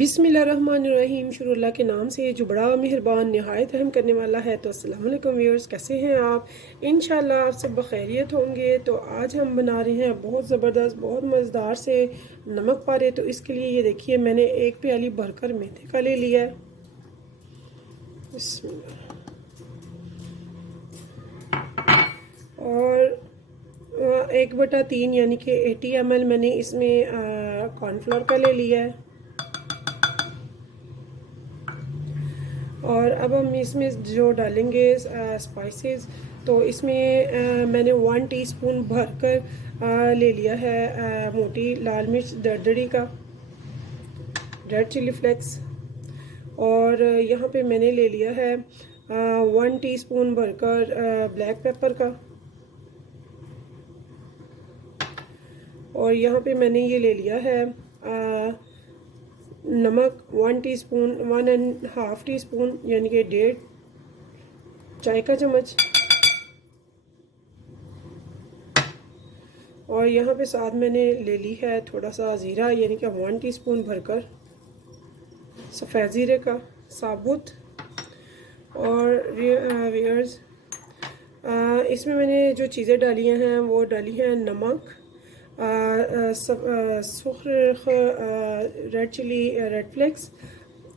बिस्मिल्लाहिर्रहमानिर्रहीम। शुरू अल्लाह के नाम से जो बड़ा मेहरबान नहायत रहम करने वाला है। तो अस्सलाम वालेकुम व्यूअर्स, कैसे हैं आप? इंशाल्लाह आप सब बखैरियत होंगे। तो आज हम बना रहे हैं बहुत ज़बरदस्त बहुत मज़ेदार से नमक पारे। तो इसके लिए ये देखिए मैंने एक प्याली भरकर मेथी का ले लिया है। और 1/3 यानी कि 80 ml मैंने इसमें कॉर्नफ्लोर का ले लिया है। और अब हम इसमें जो डालेंगे स्पाइसेस, तो इसमें मैंने 1 टीस्पून भरकर ले लिया है मोटी लाल मिर्च दरदरी का, रेड चिली फ्लेक्स। और यहाँ पे मैंने ले लिया है 1 टीस्पून भरकर ब्लैक पेपर का। और यहाँ पे मैंने ये ले लिया है नमक 1 टीस्पून, 1.5 टीस्पून यानी कि 1.5 चाय का चम्मच। और यहाँ पे साथ मैंने ले ली है थोड़ा सा ज़ीरा यानी कि 1 टीस्पून भरकर सफ़ेद ज़ीरे का साबुत। और व्यूअर्स इसमें मैंने जो चीज़ें डाली हैं वो डाली हैं नमक, सुर्ख रेड चिली रेड फ्लेक्स।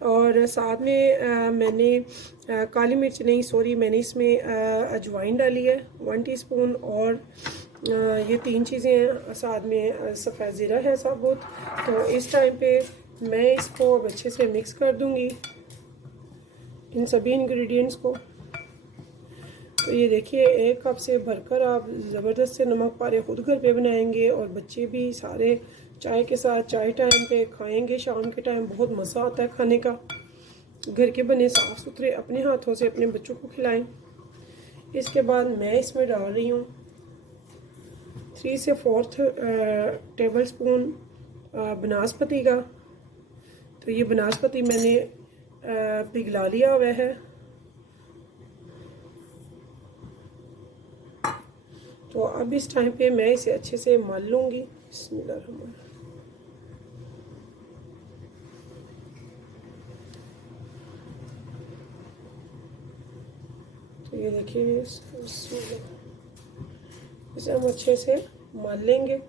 और साथ में मैंने काली मिर्च नहीं सॉरी मैंने इसमें अजवाइन डाली है 1 टीस्पून। और ये 3 चीज़ें हैं, साथ में सफ़ेद ज़ीरा है साबुत। तो इस टाइम पे मैं इसको अब अच्छे से मिक्स कर दूंगी इन सभी इंग्रेडिएंट्स को। तो ये देखिए 1 कप से भरकर आप ज़बरदस्त से नमक पारे खुद घर पे बनाएंगे और बच्चे भी सारे चाय के साथ चाय टाइम पे खाएंगे। शाम के टाइम बहुत मज़ा आता है खाने का। घर के बने साफ़ सुथरे अपने हाथों से अपने बच्चों को खिलाएं। इसके बाद मैं इसमें डाल रही हूँ 3 से 4 टेबल स्पून बनास्पति का। तो ये बनास्पति मैंने पिघला लिया हुआ है। तो अब इस टाइम पे मैं इसे अच्छे से मल लूँगी। बिस्मिल्लाह। तो ये देखिए इसे हम अच्छे से मल लेंगे।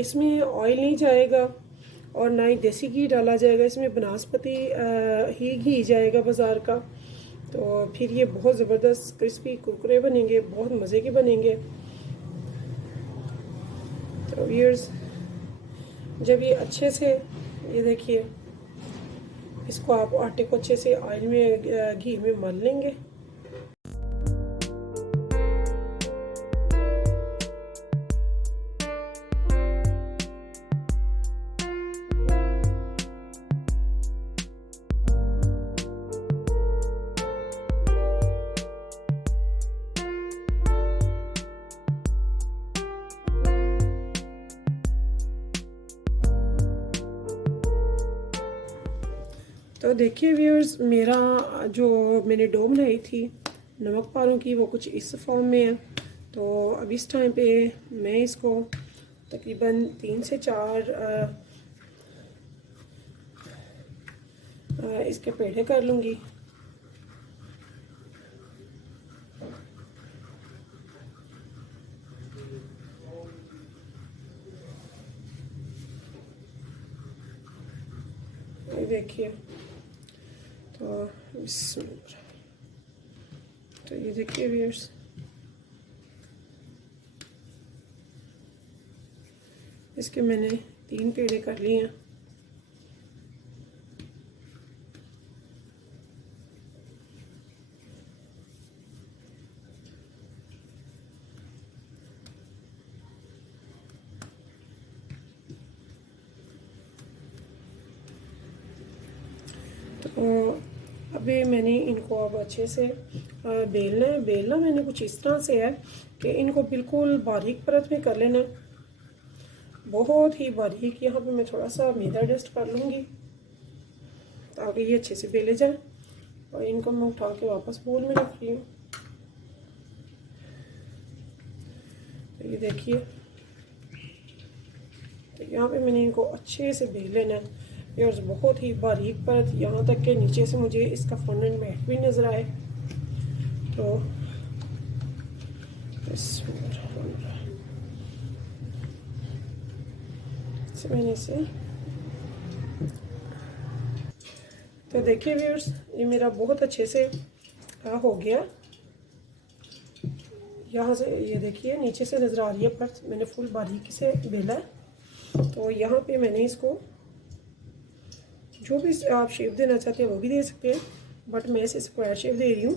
इसमें ऑयल नहीं जाएगा और ना ही देसी घी डाला जाएगा, इसमें बनास्पति ही घी जाएगा बाज़ार का। तो फिर ये बहुत ज़बरदस्त क्रिस्पी कुरकुरे बनेंगे, बहुत मज़े के बनेंगे। तो व्यूअर्स जब ये अच्छे से ये देखिए इसको आप आटे को अच्छे से ऑयल में घी में मल लेंगे। तो देखिए व्यूअर्स मेरा जो मैंने डो बनाई थी नमक पारों की वो कुछ इस फॉर्म में है। तो अब इस टाइम पे मैं इसको तकरीबन 3 से 4 इसके पेड़े कर लूँगी। देखिए तो ये देखिए व्यूअर्स इसके मैंने 3 पेड़े कर लिए हैं। तो अभी मैंने इनको अब अच्छे से बेलना है। बेलना मैंने कुछ इस तरह से है कि इनको बिल्कुल बारीक परत में कर लेना, बहुत ही बारीक। यहाँ पे मैं थोड़ा सा मैदा डस्ट कर लूँगी ताकि ये अच्छे से बेले जाए। और इनको मैं उठा के वापस बोल में रख रही हूँ। ये देखिए, तो यहाँ पे मैंने इनको अच्छे से बेल लेना है और बहुत ही बारीक परत, यहाँ तक कि नीचे से मुझे इसका फॉन्डेंट मैट भी नज़र आए। तो मैंने इसे, तो देखिए व्यूअर्स, ये मेरा बहुत अच्छे से हो गया। यहाँ से ये देखिए नीचे से नज़र आ रही है परत, मैंने फुल बारीकी से बेला है। तो यहाँ पे मैंने इसको जो भी आप शेप देना चाहते हैं वो भी दे सकते हैं, बट मैं इसे स्क्वायर शेप दे रही हूँ।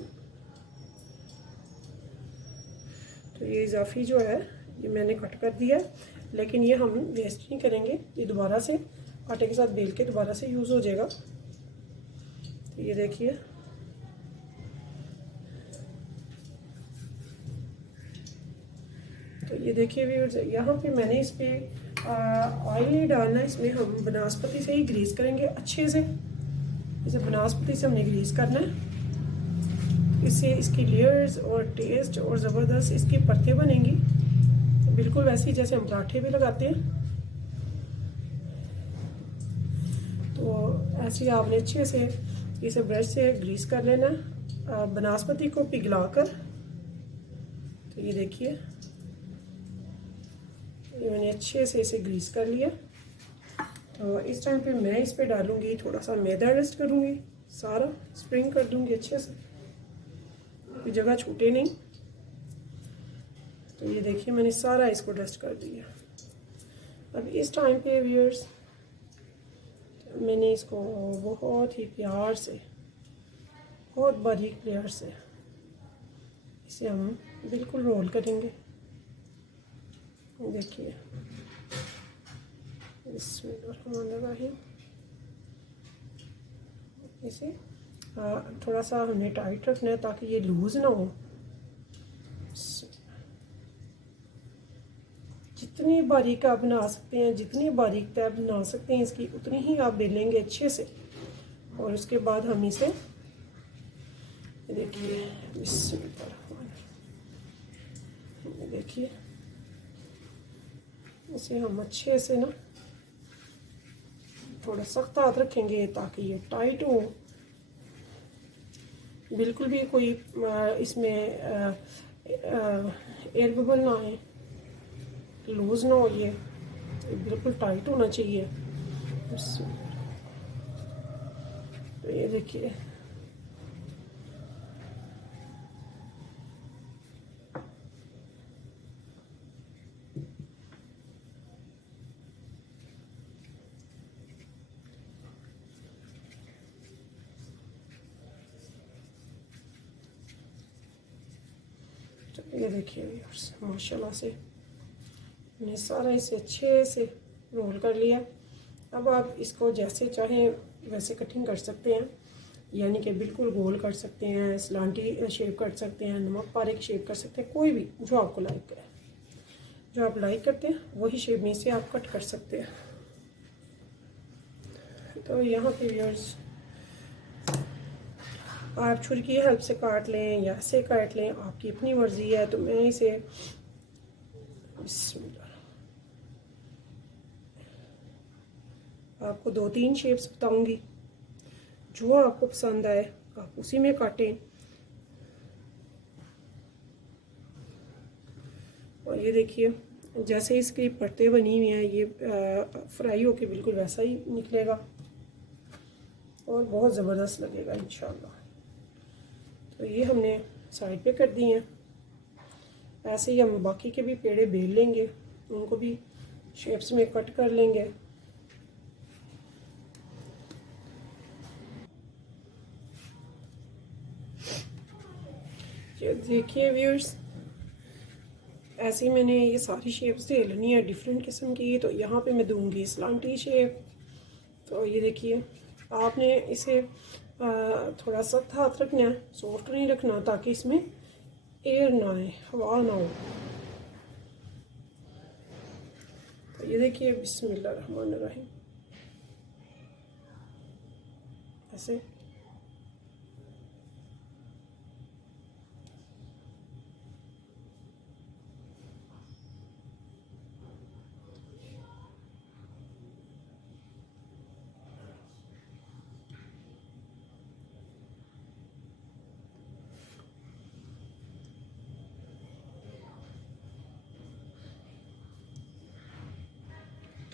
तो ये इजाफी जो है ये मैंने कट कर दिया, लेकिन ये हम वेस्ट नहीं करेंगे, ये दोबारा से आटे के साथ बेल के दोबारा से यूज़ हो जाएगा। तो ये देखिए, तो ये देखिए व्यूअर्स, यहाँ पे मैंने इस पर ऑयल नहीं डालना, इसमें हम बनास्पति से ही ग्रीस करेंगे अच्छे से। इसे बनास्पति से हमने ग्रीस करना है, इससे इसकी लेयर्स और टेस्ट और ज़बरदस्त इसकी परतें बनेंगी, बिल्कुल वैसी जैसे हम पराठे भी लगाते हैं। तो ऐसे आपने अच्छे से इसे ब्रश से ग्रीस कर लेना बनास्पति को पिघलाकर। तो ये देखिए, ये मैंने अच्छे से इसे ग्रीस कर लिया। तो इस टाइम पे मैं इस पे डालूंगी थोड़ा सा मैदा, डस्ट करूंगी, सारा स्प्रिंग कर दूंगी अच्छे से, कोई जगह छूटे नहीं। तो ये देखिए मैंने सारा इसको डस्ट कर दिया। अब इस टाइम पे व्यूअर्स मैंने इसको बहुत ही प्यार से, बहुत बारीक प्यार से इसे हम बिल्कुल रोल करेंगे। देखिए, बिस्मिल्लाहिर्रहमानिर्रहीम, इसे थोड़ा सा हमें टाइट रखना है ताकि ये लूज़ ना हो। जितनी बारीक आप बना सकते हैं, जितनी बारीक तय बना सकते हैं इसकी, उतनी ही आप बेलेंगे अच्छे से। और उसके बाद हम इसे देखिए, देखिए इसे हम अच्छे से ना थोड़ा सख्त हाथ रखेंगे ताकि ये टाइट हो, बिल्कुल भी कोई इसमें एयर बबल ना आए, लूज ना हो, ये बिल्कुल टाइट होना चाहिए। तो ये देखिए, ये देखिए व्यूअर्स, माशाल्लाह से मैंने सारा इसे अच्छे से रोल कर लिया। अब आप इसको जैसे चाहें वैसे कटिंग कर सकते हैं, यानी कि बिल्कुल गोल कर सकते हैं, सलांटी शेप कर सकते हैं, नमक पारे की शेप कर सकते हैं, कोई भी जो आपको लाइक करे, जो आप लाइक करते हैं वही शेप में से आप कट कर सकते हैं। तो यहाँ पे व्यूअर्स आप छुरी की हेल्प से काट लें या ऐसे काट लें, आपकी अपनी मर्ज़ी है। तो मैं इसे आपको 2-3 शेप्स बताऊंगी, जो आपको पसंद आए आप उसी में काटें। और ये देखिए, जैसे इसकी परतें बनी हुई हैं, ये फ्राई होके बिल्कुल वैसा ही निकलेगा और बहुत ज़बरदस्त लगेगा इंशाल्लाह। तो ये हमने साइड पे कर दी हैं। ऐसे ही हम बाकी के भी पेड़े बेल लेंगे, उनको भी शेप्स में कट कर लेंगे। ये देखिए व्यूअर्स, ऐसे ही मैंने ये सारी शेप्स दे लेनी है डिफरेंट किस्म की। तो यहाँ पे मैं दूंगी स्लांटी शेप। तो ये देखिए, आपने इसे थोड़ा सख्त हाथ रखना है, सॉफ्ट नहीं रखना, ताकि इसमें एयर ना आए, हवा ना हो। तो ये देखिए, बिस्मिल्लाहिर्रहमानिर्रहीम, ऐसे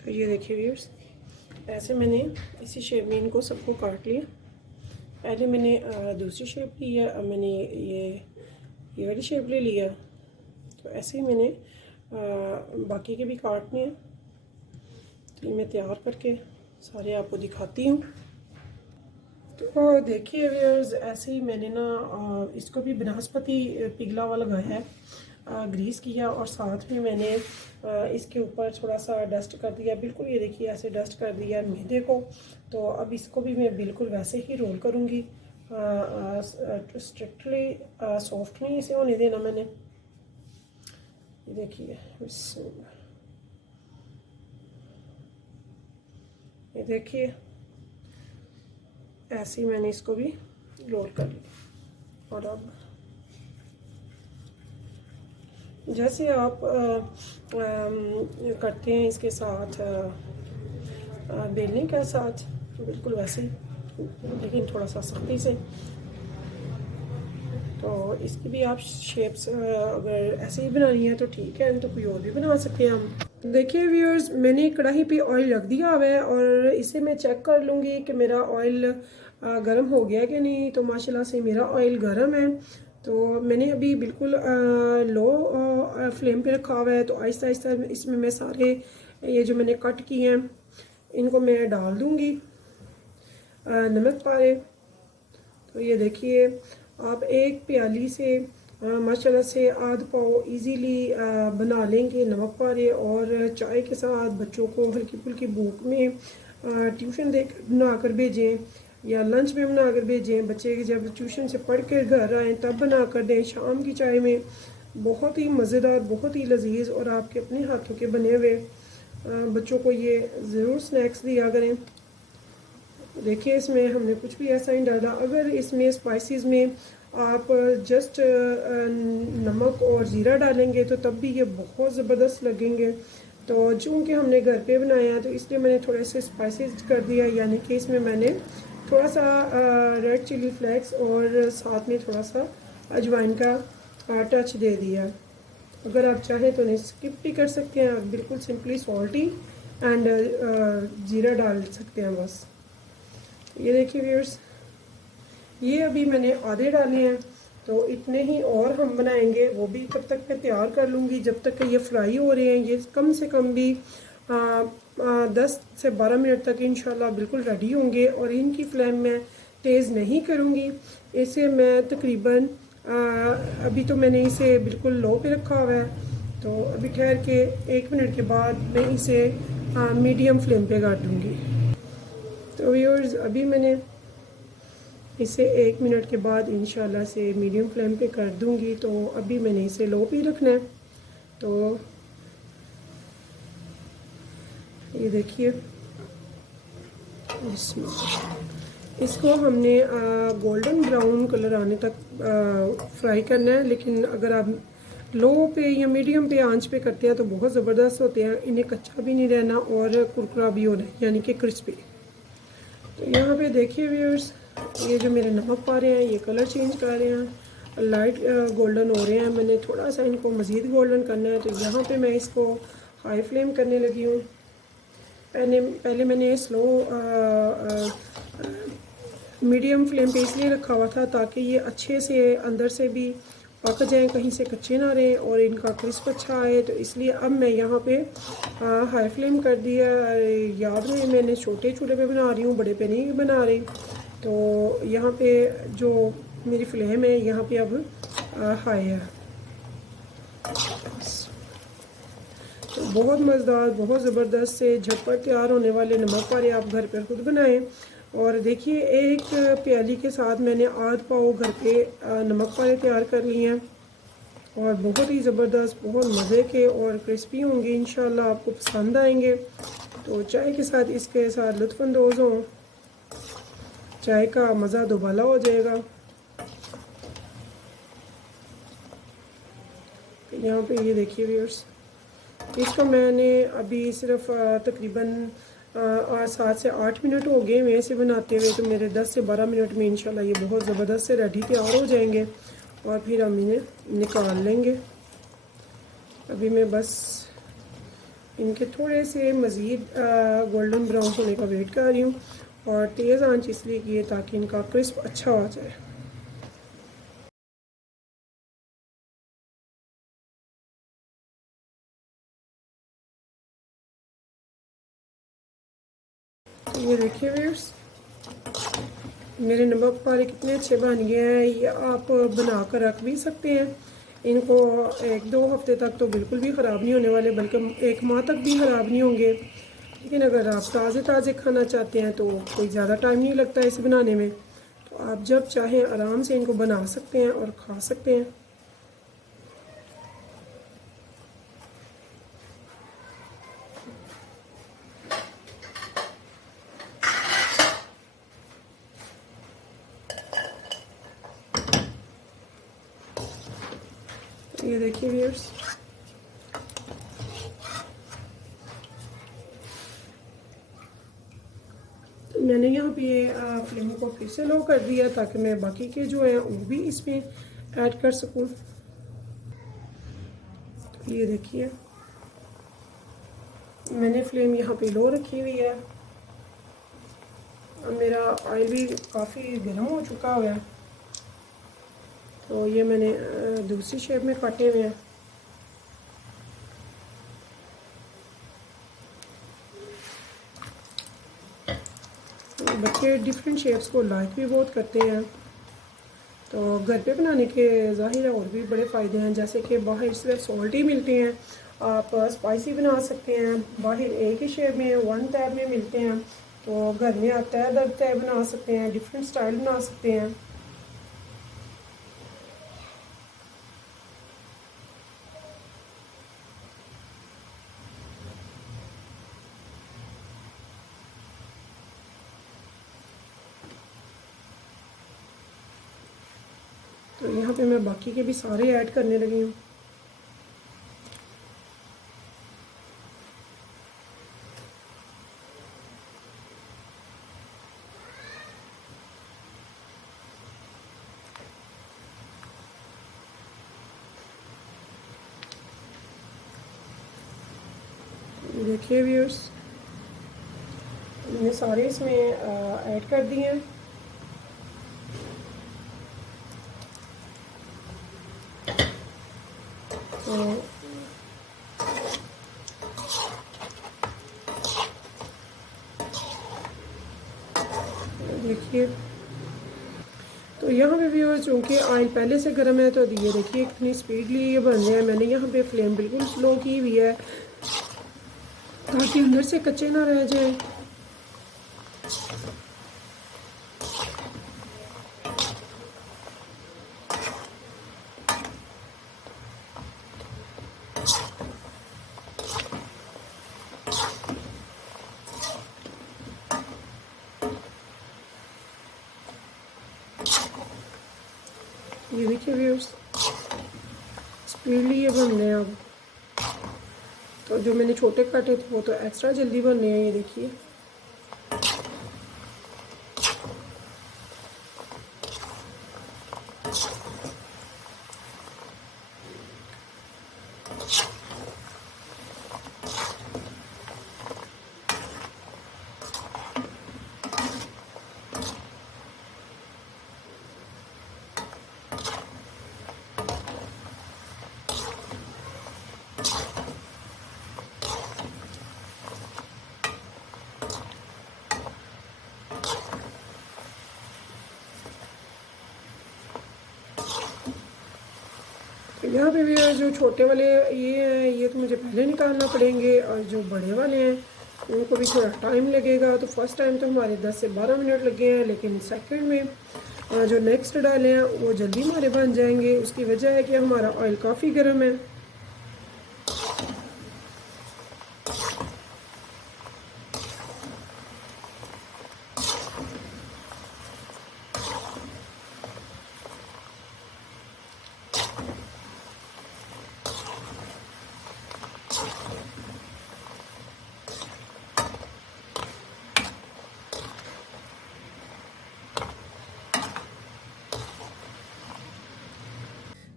तो ये देखिए व्यूअर्स, ऐसे मैंने इसी शेप में इनको सबको काट लिया। पहले मैंने दूसरी शेप ली है, अब मैंने ये वाली शेप ले लिया। तो ऐसे ही मैंने बाकी के भी काटने हैं। तो ये मैं तैयार करके सारे आपको दिखाती हूँ। तो देखिए व्यूअर्स, ऐसे ही मैंने ना इसको भी बनस्पति पिघला हुआ लगाया है, ग्रीस किया, और साथ में मैंने इसके ऊपर थोड़ा सा डस्ट कर दिया। बिल्कुल ये देखिए ऐसे डस्ट कर दिया मैदे को। तो अब इसको भी मैं बिल्कुल वैसे ही रोल करूँगी। स्ट्रिक्टली सॉफ्ट नहीं इसे होने देना मैंने। ये देखिए, ये देखिए ऐसे ही मैंने इसको भी रोल कर लिया। और अब जैसे आप करते हैं इसके साथ बेलने के साथ, तो बिल्कुल वैसे ही, लेकिन थोड़ा सा सख्ती से। तो इसकी भी आप शेप्स अगर ऐसे ही बनानी है तो ठीक है, तो कोई और भी बना सकते हैं हम। देखिए व्यूअर्स, मैंने कढ़ाई पे ऑयल रख दिया हुआ है, और इसे मैं चेक कर लूँगी कि मेरा ऑयल गर्म हो गया कि नहीं। तो माशाल्लाह से मेरा ऑयल गर्म है। तो मैंने अभी बिल्कुल लो फ्लेम पे रखा हुआ है। तो आहिस्ता आहिस्ता इसमें मैं सारे ये जो मैंने कट किए हैं इनको मैं डाल दूँगी नमक पारे। तो ये देखिए, आप एक प्याली से माशाल्लाह से आध पाव इजीली बना लेंगे नमक पारे। और चाय के साथ बच्चों को हल्की फुल्की भूख में ट्यूशन दे बना कर भेजें, या लंच में बना कर भेजें। बच्चे जब ट्यूशन से पढ़ कर घर आएँ तब बना कर दें शाम की चाय में। बहुत ही मज़ेदार, बहुत ही लजीज, और आपके अपने हाथों के बने हुए बच्चों को ये ज़रूर स्नैक्स दिया करें। देखिए, इसमें हमने कुछ भी ऐसा नहीं डाला। अगर इसमें स्पाइसेस में आप जस्ट नमक और ज़ीरा डालेंगे तो तब भी ये बहुत ज़बरदस्त लगेंगे। तो चूँकि हमने घर पे बनाया तो इसलिए मैंने थोड़े से स्पाइसेस कर दिया, यानी कि इसमें मैंने थोड़ा सा रेड चिली फ्लेक्स और साथ में थोड़ा सा अजवाइन का टच दे दिया। अगर आप चाहें तो इन्हें स्किप भी कर सकते हैं, आप बिल्कुल सिंपली सॉल्टी एंड ज़ीरा डाल सकते हैं बस। ये देखिए व्यूअर्स, ये अभी मैंने आधे डाले हैं, तो इतने ही और हम बनाएंगे। वो भी तब तक मैं तैयार कर लूँगी जब तक कि ये फ्राई हो रहे हैं। ये कम से कम भी 10 से 12 मिनट तक इंशाल्लाह बिल्कुल रेडी होंगे। और इनकी फ्लेम मैं तेज़ नहीं करूँगी, इसे मैं तकरीबन अभी तो मैंने इसे बिल्कुल लो पे रखा हुआ है। तो अभी ठहर के 1 मिनट के बाद मैं इसे मीडियम फ्लेम पे कर दूँगी। तो व्यूअर्स, अभी मैंने इसे 1 मिनट के बाद इंशाल्लाह से मीडियम फ्लेम पे कर दूँगी। तो अभी मैंने इसे लो पे रखना है। तो ये देखिए, इसको हमने गोल्डन ब्राउन कलर आने तक फ्राई करना है। लेकिन अगर आप लो पे या मीडियम पे आंच पे करते हैं तो बहुत ज़बरदस्त होते हैं। इन्हें कच्चा भी नहीं रहना और कुरकुरा भी होना है, यानी कि क्रिस्पी। तो यहाँ पे देखिए व्यूअर्स, ये जो मेरे नमक पा रहे हैं ये कलर चेंज कर रहे हैं, लाइट गोल्डन हो रहे हैं। मैंने थोड़ा सा इनको मज़ीद गोल्डन करना है। तो यहाँ पे मैं इसको हाई फ्लेम करने लगी हूँ। पहले मैंने स्लो मीडियम फ्लेम पे इसलिए रखा हुआ था ताकि ये अच्छे से अंदर से भी पक जाएं, कहीं से कच्चे ना रहें और इनका क्रिस्प अच्छा आए। तो इसलिए अब मैं यहाँ पे हाई फ्लेम कर दिया। याद रहे, मैंने छोटे चूल्हे पे बना रही हूँ, बड़े पे नहीं बना रही। तो यहाँ पे जो मेरी फ्लेम है यहाँ पे अब हाई है। तो बहुत मज़ेदार, बहुत ज़बरदस्त से झटपट तैयार होने वाले नमक पारे आप घर पर खुद बनाएं। और देखिए, एक प्याली के साथ मैंने आध पाव घर पे नमक पारे तैयार कर लिए हैं, और बहुत ही ज़बरदस्त, बहुत मज़े के और क्रिस्पी होंगे। इंशाल्लाह आपको पसंद आएंगे। तो चाय के साथ इसके साथ लुत्फ़अंदोज़ हों, चाय का मज़ा दोबाला हो जाएगा। यहाँ पे ये देखिए व्यूअर्स, इसको मैंने अभी सिर्फ तकरीबन 7 से 8 मिनट हो गए मैं इसे बनाते हुए। तो मेरे 10 से 12 मिनट में इंशाल्लाह ये बहुत ज़बरदस्त से रेडी तैयार हो जाएंगे, और फिर हम इन्हें निकाल लेंगे। अभी मैं बस इनके थोड़े से मज़ीद गोल्डन ब्राउन होने का वेट कर रही हूँ, और तेज़ आंच इसलिए की है ताकि इनका क्रिस्प अच्छा हो जाए। तो ये देखिए व्यूअर्स, मेरे नमक पारे कितने अच्छे बन गए हैं। ये आप बना कर रख भी सकते हैं, इनको 1-2 हफ्ते तक तो बिल्कुल भी ख़राब नहीं होने वाले, बल्कि 1 माह तक भी ख़राब नहीं होंगे। लेकिन अगर आप ताज़े ताज़े खाना चाहते हैं तो कोई ज़्यादा टाइम नहीं लगता है इसे बनाने में, तो आप जब चाहें आराम से इनको बना सकते हैं और खा सकते हैं। ये देखिए व्यूअर्स, मैंने यहाँ पे ये फ्लेम को फिर से लो कर दिया ताकि मैं बाकी के जो हैं वो भी इसमें ऐड कर सकूँ। तो ये देखिए, मैंने फ्लेम यहाँ पे लो रखी हुई है और मेरा ऑयल भी काफ़ी गर्म हो चुका हुआ है। तो ये मैंने दूसरी शेप में काटे हुए हैं। तो बच्चे डिफरेंट शेप्स को लाइक भी बहुत करते हैं। तो घर पे बनाने के ज़ाहिर है और भी बड़े फ़ायदे हैं, जैसे कि बाहर सिर्फ सॉल्ट ही मिलते हैं, आप स्पाइसी बना सकते हैं। बाहर एक ही शेप में 1 टैब में मिलते हैं, तो घर में आप तय दर तय बना सकते हैं, डिफरेंट स्टाइल बना सकते हैं। तो यहाँ पे मैं बाकी के भी सारे ऐड करने लगी हूँ। देखिए व्यूअर्स, मैंने सारे इसमें ऐड कर दिए हैं। तो देखिए, तो यहाँ पे व्यूअर्स चूँकि ऑयल पहले से गर्म है, तो ये देखिए कितनी स्पीडली ये बन रहे हैं। मैंने यहाँ पे फ्लेम बिल्कुल स्लो की हुई है ताकि अंदर से कच्चे ना रह जाए। ये देखिए व्यूअर्स, स्पीडली ये बन रहे हैं अब। तो जो मैंने छोटे काटे थे वो तो एक्स्ट्रा जल्दी बन रहे हैं, ये देखिए। तो यहाँ पे भी जो छोटे वाले ये हैं, ये तो मुझे पहले निकालना पड़ेंगे, और जो बड़े वाले हैं उनको भी थोड़ा टाइम लगेगा। तो फर्स्ट टाइम तो हमारे 10 से 12 मिनट लगे हैं, लेकिन सेकंड में जो नेक्स्ट डाले हैं वो जल्दी हमारे बन जाएंगे। उसकी वजह है कि हमारा ऑयल काफ़ी गर्म है।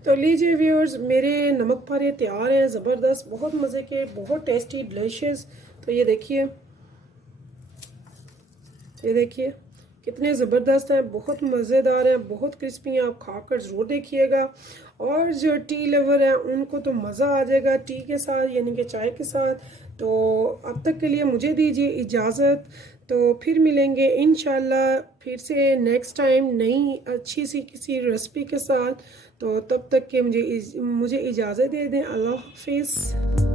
तो लीजिए व्यूअर्स, मेरे नमक पारे तैयार हैं, ज़बरदस्त, बहुत मज़े के, बहुत टेस्टी, डिलीशियस। तो ये देखिए कितने ज़बरदस्त हैं, बहुत मज़ेदार हैं, बहुत क्रिस्पी हैं। आप खाकर ज़रूर देखिएगा। और जो टी लवर हैं उनको तो मज़ा आ जाएगा टी के साथ, यानी कि चाय के साथ। तो अब तक के लिए मुझे दीजिए इजाज़त। तो फिर मिलेंगे इंशाल्लाह फिर से नेक्स्ट टाइम नई अच्छी सी किसी रेसिपी के साथ। तो तब तक के मुझे इजाज़त दे दें। अल्लाह हाफिज़।